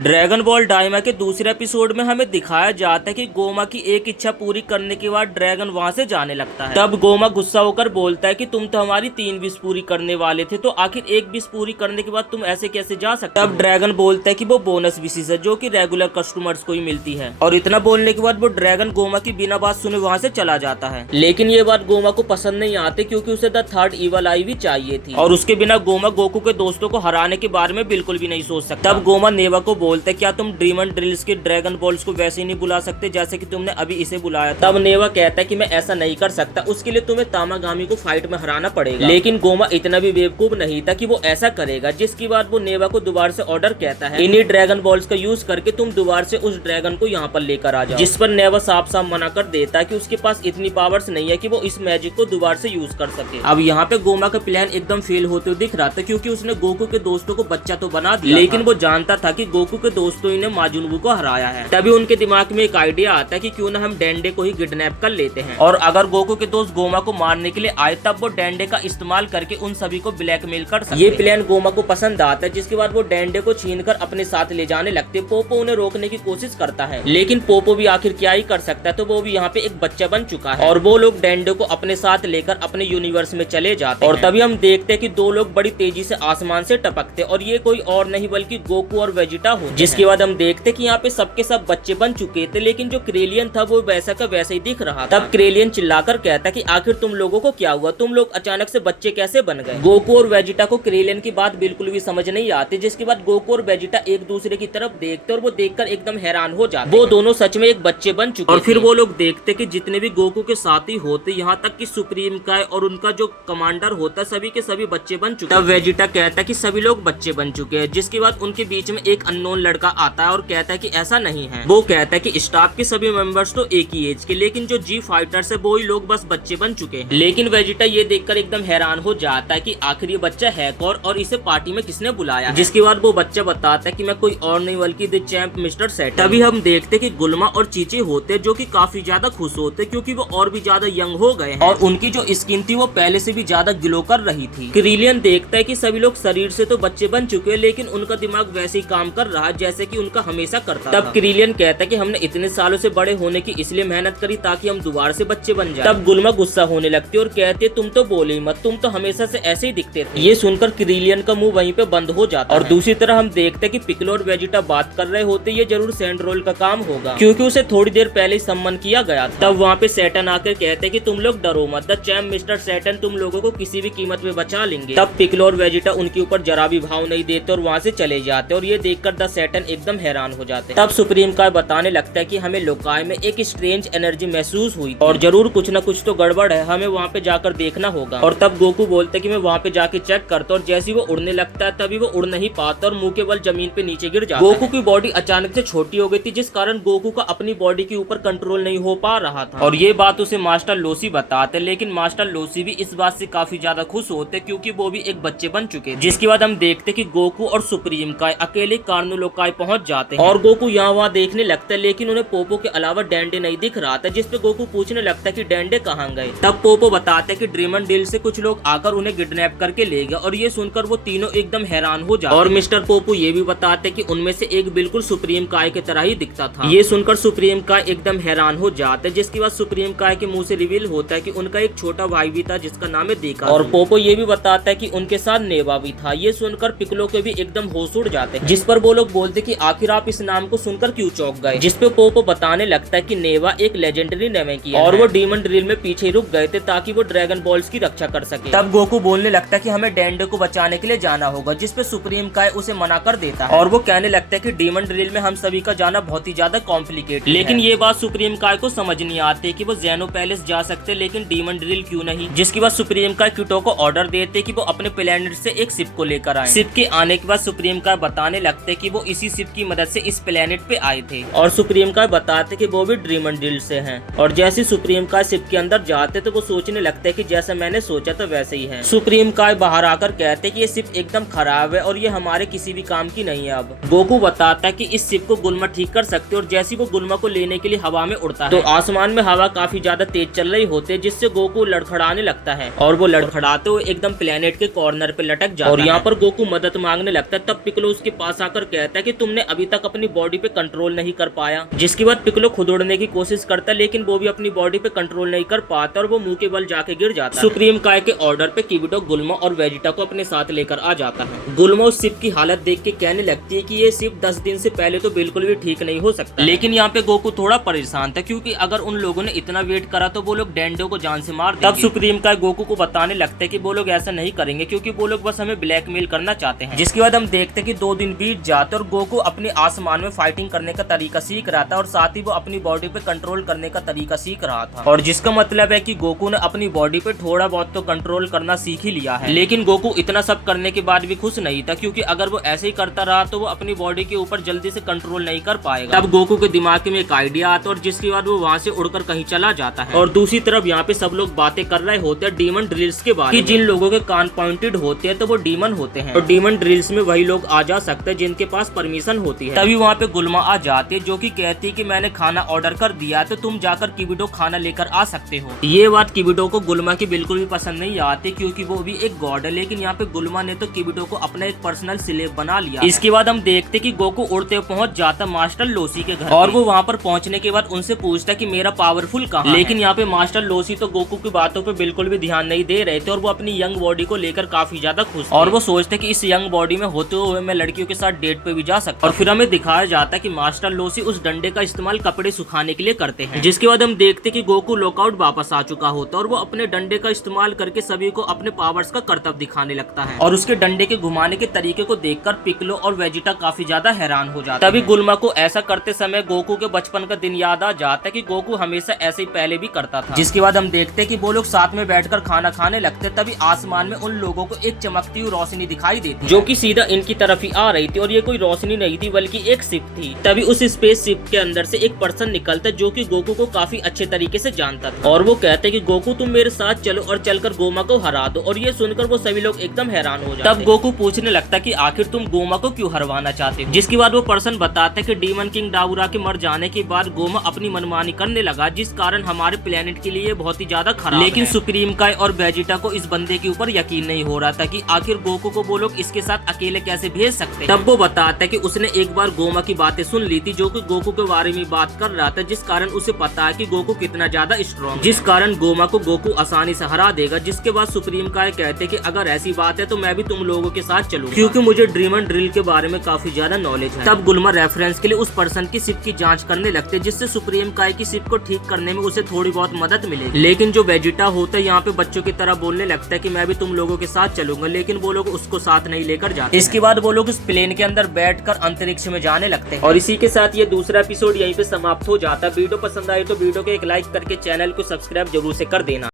Dragon ball Dayma के दूसरे episode में हमें दिखाया जाता है कि गोमा की एक इच्छा पूरी करने के बाद ड्रैगन वहां से जाने लगता है। तब गोमा गुस्सा होकर बोलता है कि तुम तो हमारी 3 विश पूरी करने वाले थे, तो आखिर एक विश पूरी करने के बाद तुम ऐसे कैसे जा सकते हो? तब ड्रैगन बोलता है कि वो बोनस विशेष है जो कि रेगुलर कस्टमर्स को ही मिलती है। और इतना बोलने के बाद वो ड्रैगन गोमा की बिना बात सुने वहाँ से चला जाता है। लेकिन ये बात गोमा को पसंद नहीं आती क्योंकि उसे द थर्ड इवल आई भी चाहिए थी और उसके बिना गोमा गोकू के दोस्तों को हराने के बारे में बिल्कुल भी नहीं सोच सकता। तब गोमा नेवा को बोलते क्या तुम ड्रीमन ड्रिल्स के ड्रैगन बॉल्स को वैसे ही नहीं बुला सकते जैसे कि तुमने अभी इसे बुलाया? तब नेवा कहता है कि मैं ऐसा नहीं कर सकता, उसके लिए तुम्हें तामागामी को फाइट में हराना पड़ेगा। लेकिन गोमा इतना भी बेवकूफ नहीं था कि वो ऐसा करेगा, जिसके बाद वो नेवा को दोबारा से ऑर्डर कहता है इन्हीं ड्रैगन बॉल्स का यूज करके तुम दोबारा से उस ड्रैगन को यहाँ पर लेकर आ जाओ। जिस पर नेवा साफ साफ मना कर देता है कि उसके पास इतनी पावर्स नहीं है कि वो इस मैजिक को दोबारा से यूज कर सके। अब यहाँ पे गोमा का प्लान एकदम फेल होते हुए दिख रहा था क्योंकि उसने गोकू के दोस्तों को बच्चा तो बना दिया, लेकिन वो जानता था कि गोकू के दोस्तों ने माजुनबू को हराया है। तभी उनके दिमाग में एक आइडिया आता है कि क्यों ना हम डेंडे को ही किडनैप कर लेते हैं और अगर गोकू के दोस्त गोमा को मारने के लिए आए तब वो डेंडे का इस्तेमाल करके उन सभी को ब्लैकमेल कर सकते। ये प्लान गोमा को पसंद आता है, जिसके बाद वो डेंडे को छीनकर अपने साथ ले जाने लगते। पोपो उन्हें रोकने की कोशिश करता है, लेकिन पोपो भी आखिर क्या ही कर सकता है, तो वो भी यहाँ पे एक बच्चा बन चुका है और वो लोग डेंडे को अपने साथ लेकर अपने यूनिवर्स में चले जाते हैं। और तभी हम देखते हैं कि 2 लोग बड़ी तेजी से आसमान से टपकते और ये कोई और नहीं बल्कि गोकू और वेजिटा हो। जिसके बाद हम देखते कि यहाँ पे सबके सब बच्चे बन चुके थे, लेकिन जो क्रेलियन था वो वैसा का वैसा ही दिख रहा था। तब क्रेलियन चिल्लाकर कहता कि आखिर तुम लोगों को क्या हुआ, तुम लोग अचानक से बच्चे कैसे बन गए? गोकू और वेजिटा को क्रेलियन की बात बिल्कुल भी समझ नहीं आती, जिसके बाद गोकू और वेजिटा एक दूसरे की तरफ देखते और वो देखकर एकदम हैरान हो जाते। वो दोनों सच में एक बच्चे बन चुके और फिर वो लोग देखते कि जितने भी गोकू के साथी होते, यहाँ तक कि सुप्रीम काय और उनका जो कमांडर होता, सभी के सभी बच्चे बन चुके। तब वेजिटा कहता कि सभी लोग बच्चे बन चुके हैं, जिसके बाद उनके बीच में एक अननोन लड़का आता है और कहता है कि ऐसा नहीं है। वो कहता है कि स्टाफ के सभी मेंबर्स तो एक ही एज के, लेकिन जो जी फाइटर्स है वो ही लोग बस बच्चे बन चुके हैं। लेकिन वेजिटा ये देखकर एकदम हैरान हो जाता है कि आखिर ये बच्चा है कौन और इसे पार्टी में किसने बुलाया। जिसके बाद वो बच्चा बताता है कि मैं कोई और नहीं बल्कि द चैंप मिस्टर सेट। तभी हम देखते कि गुल्मा और चीची होते जो कि काफी ज्यादा खुश होते क्योंकि वो और भी ज्यादा यंग हो गए हैं और उनकी जो स्किन थी वो पहले से भी ज्यादा ग्लो कर रही थी। क्रिलियन देखता है कि सभी लोग शरीर से तो बच्चे बन चुके हैं, लेकिन उनका दिमाग वैसे ही काम कर रहा है जैसे कि उनका हमेशा करता। तब क्रिलियन कहता है कि हमने इतने सालों से बड़े होने की इसलिए मेहनत करी ताकि हम दोबारा से बच्चे बन जाएं। तब गुल्मा गुस्सा होने लगती है और कहती है तुम तो बोले ही मत, तुम तो हमेशा से ऐसे ही दिखते थे। ये सुनकर क्रिलियन का मुंह वहीं पे बंद हो जाता है। और दूसरी तरह हम देखते हैं कि पिकलो और वेजिटा बात कर रहे होते, ये जरूर सैंड्रोल का काम होगा क्योंकि उसे थोड़ी देर पहले ही सम्मान किया गया था। तब वहाँ पे सैटन आकर कहते हैं कि तुम लोग डरो मत, द चैंप मिस्टर सैटन तुम लोगों को किसी भी कीमत में बचा लेंगे। तब पिकलो और वेजिटा उनके ऊपर जरा भी भाव नहीं देते और वहाँ से चले जाते और ये देखकर द सैटन एकदम हैरान हो जाते। तब सुप्रीम काय बताने लगता है कि हमें लोकाय में एक स्ट्रेंज एनर्जी महसूस हुई और जरूर कुछ न कुछ तो गड़बड़ है, हमें वहाँ पे जाकर देखना होगा। और तब गोकू बोलते कि मैं वहाँ पे जाके चेक करता और जैसे वो उड़ने लगता है तभी वो उड़ नहीं पाता और मुंह के बल जमीन पे नीचे गिर जाता है। गोकू की बॉडी अचानक से छोटी हो गई थी, जिस कारण गोकू का अपनी बॉडी के ऊपर कंट्रोल नहीं हो पा रहा था और ये बात उसे मास्टर लोसी बताते, लेकिन मास्टर लोसी भी इस बात से काफी ज्यादा खुश होते क्योंकि वो भी एक बच्चे बन चुके। जिसके बाद हम देखते कि गोकू और सुप्रीम काय अकेले कार्नो लोकाय पहुंच जाते हैं और गोकू यहाँ वहाँ देखने लगता है, लेकिन उन्हें पोपो के अलावा डेंडे नहीं दिख रहा था। जिसपे गोकू पूछने लगता है कि डेंडे कहाँ गए। तब पोपो बताते कि ड्रीमन डील से कुछ लोग आकर उन्हें किडनैप करके ले गए और ये सुनकर वो तीनों एकदम हैरान हो जाते। और मिस्टर पोपो ये भी बताते कि उनमें से एक बिल्कुल सुप्रीम काय की तरह ही दिखता था। ये सुनकर सुप्रीम काय एकदम हैरान हो जाते, जिसके बाद सुप्रीम काय के मुंह से रिवील होता है कि उनका एक छोटा भाई भी था जिसका नाम है देखा। और पोपो ये भी बताता है कि उनके साथ नेवा भी था। ये सुनकर पिकलो के भी एकदम होश उड़ जाते हैं, जिस पर वो लोग बोलते कि आखिर आप इस नाम को सुनकर क्यों चौंक गए। जिसपे पोपो बताने लगता है कि नेवा एक लेजेंडरी नेमेकियन और वो डीमन ड्रिल में पीछे ही रुक गए थे ताकि वो ड्रैगन बॉल्स की रक्षा कर सके। तब गोकू बोलने लगता है कि हमें डेंडे को बचाने के लिए जाना होगा, जिसपे सुप्रीम काय उसे मना कर देता है और वो कहने लगता है कि डीमन ड्रिल में हम सभी का जाना बहुत ही ज्यादा कॉम्प्लिकेटेड। लेकिन ये बात सुप्रीम काय को समझ नहीं आती कि वो ज़ेनो पैलेस जा सकते लेकिन डीमन ड्रिल क्यों नहीं। जिसके बाद सुप्रीम काय क्यूटो को ऑर्डर देते कि वो अपने प्लेनेट से एक शिप को लेकर आए। शिप के आने के बाद सुप्रीम काय बताने लगते कि वो इसी शिप की मदद से इस प्लेनेट पे आए थे और सुप्रीम काय बताते कि वो भी ड्रीमन ड्रिल से हैं। और जैसे सुप्रीम काय शिप के अंदर जाते तो वो सोचने लगते हैं कि जैसा मैंने सोचा तो वैसे ही है। सुप्रीम काय बाहर आकर कहते कि ये शिप एकदम खराब है और ये हमारे किसी भी काम की नहीं है। अब गोकू बताता है कि इस शिप को गुल्मा ठीक कर सकते और जैसे वो गुल्मा को लेने के लिए हवा में उड़ता है तो आसमान में हवा काफी ज्यादा तेज चल रही होती है, जिससे गोकू लड़खड़ाने लगता है और वो लड़खड़ाते हुए एकदम प्लेनेट के कॉर्नर पे लटक जाता है और यहाँ पर गोकू मदद मांगने लगता है। तब पिकलो उसके पास आकर कहता कहता है कि तुमने अभी तक अपनी बॉडी पे कंट्रोल नहीं कर पाया। जिसके बाद पिक्कोलो खुद उड़ने की कोशिश करता है, लेकिन वो भी अपनी बॉडी पे कंट्रोल नहीं कर पाता और वो मुंह के बल जाके गिर जाता है। सुप्रीम काय के ऑर्डर पे किबिटो गुल्मा और वेजिटा को अपने साथ लेकर आ जाता है। गुल्मा उस शिप की हालत देख के कहने लगती है कि ये शिप 10 दिन से पहले तो बिल्कुल भी ठीक नहीं हो सकता। लेकिन यहाँ पे गोकू थोड़ा परेशान था, क्योंकि अगर उन लोगों ने इतना वेट करा तो वो लोग डेंडो को जान से मार देंगे। तब सुप्रीम काय गोकू को बताने लगते हैं कि वो लोग ऐसा नहीं करेंगे, क्योंकि वो लोग बस हमें ब्लैकमेल करना चाहते हैं। जिसके बाद हम देखते हैं कि 2 दिन बीत जाते और गोकू अपने आसमान में फाइटिंग करने का तरीका सीख रहा था और साथ ही वो अपनी बॉडी पे कंट्रोल करने का तरीका सीख रहा था। और जिसका मतलब है कि गोकू ने अपनी बॉडी पे थोड़ा बहुत तो कंट्रोल करना सीख ही लिया है। लेकिन गोकू इतना सब करने के बाद भी खुश नहीं था, क्योंकि अगर वो ऐसे ही करता रहा तो वो अपनी बॉडी के ऊपर जल्दी से कंट्रोल नहीं कर पाएगा। तब गोकू के दिमाग में एक आइडिया आता और जिसके बाद वो वहाँ से उड़कर कहीं चला जाता है। और दूसरी तरफ यहाँ पे सब लोग बातें कर रहे होते हैं डीमन ड्रिल्स के बारे में, जिन लोगों के कान पॉइंटेड होते हैं तो वो डीमन होते हैं। और डीमन ड्रिल्स में वही लोग आ जा सकते हैं जिनके पास परमिशन होती है। तभी वहाँ पे गुल्मा आ जाती है, जो कि कहती है कि मैंने खाना ऑर्डर कर दिया तो तुम जाकर किबिटो खाना लेकर आ सकते हो। ये बात किबिटो को गुल्मा की बिल्कुल भी पसंद नहीं आती, क्योंकि वो भी एक गॉड है। लेकिन यहाँ पे गुल्मा ने तो किबिटो को अपना एक पर्सनल स्लेव बना लिया। इसके बाद हम देखते कि गोकू उड़ते पहुंच जाता मास्टर लोसी के घर और वो वहाँ पर पहुंचने के बाद उनसे पूछता कि मेरा पावरफुल कहाँ है। लेकिन यहाँ पे मास्टर लोसी तो गोकू की बातों पे बिल्कुल भी ध्यान नहीं दे रहे थे और वो अपनी यंग बॉडी को लेकर काफी ज्यादा खुश थे। और वो सोचते कि इस यंग बॉडी में होते हुए मैं लड़कियों के साथ डेट पे भी जा सकता। और फिर हमें दिखाया जाता है कि मास्टर लोसी उस डंडे का इस्तेमाल कपड़े सुखाने के लिए करते हैं। जिसके बाद हम देखते कि गोकू लॉकआउट वापस आ चुका होता और वो अपने डंडे का इस्तेमाल करके सभी को अपने पावर्स का करतब दिखाने लगता है। और उसके डंडे के घुमाने के तरीके को देखकर पिक्कोलो और वेजिटा काफी ज्यादा हैरान हो जाते हैं। तभी गुल्मा को ऐसा करते समय गोकू के बचपन का दिन याद आ जाता है कि गोकू हमेशा ऐसे ही पहले भी करता था। जिसके बाद हम देखते कि वो लोग साथ में बैठकर खाना खाने लगते। तभी आसमान में उन लोगों को एक चमकती हुई रोशनी दिखाई देती, जो कि सीधा इनकी तरफ ही आ रही थी। और ये कोई रोशनी नहीं थी बल्कि एक शिप थी। तभी उस स्पेस शिप के अंदर से एक पर्सन निकलता, जो कि गोकू को काफी अच्छे तरीके से जानता था। और वो कहते कि गोकू तुम मेरे साथ चलो और चलकर गोमा को हरा दो। और ये सुनकर वो सभी लोग एकदम हैरान हो जाते। तब गोकू पूछने लगता कि आखिर तुम गोमा को क्यों हरवाना चाहते हो। जिसके बाद वो पर्सन बताता है कि डीमन किंग डाउरा के मर जाने के बाद गोमा अपनी मनमानी करने लगा, जिस कारण हमारे प्लेनेट के लिए बहुत ही ज्यादा खराब। लेकिन सुप्रीम काय और वेजिटा को इस बंदे के ऊपर यकीन नहीं हो रहा था कि आखिर गोकू को वो लोग इसके साथ अकेले कैसे भेज सकते। तब वो बताता है कि उसने एक बार गोमा की बातें सुन ली थी, जो कि गोकू के बारे में बात कर रहा था, जिस कारण उसे पता है कि गोकू कितना ज्यादा स्ट्रॉन्ग, जिस कारण गोमा को गोकू आसानी से हरा देगा। जिसके बाद सुप्रीम काय कहते कि अगर ऐसी बात है तो मैं भी तुम लोगों के साथ चलूंगा, क्योंकि मुझे ड्रीमन ड्रिल के बारे में काफी ज्यादा नॉलेज है। तब गुल्मा रेफरेंस के लिए उस पर्सन की शिप की जांच करने लगते, जिससे सुप्रीम काय की शिप को ठीक करने में उसे थोड़ी बहुत मदद मिलेगी। लेकिन जो वेजिटा होता है यहाँ पे बच्चों की तरह बोलने लगता है कि मैं भी तुम लोगों के साथ चलूंगा, लेकिन वो लोग उसको साथ नहीं लेकर जाते। इसके बाद वो लोग उस प्लेन के अंदर बैठकर अंतरिक्ष में जाने लगते हैं। और इसी के साथ ये दूसरा एपिसोड यहीं पे समाप्त हो जाता है। वीडियो पसंद आए तो वीडियो को एक लाइक करके चैनल को सब्सक्राइब जरूर से कर देना।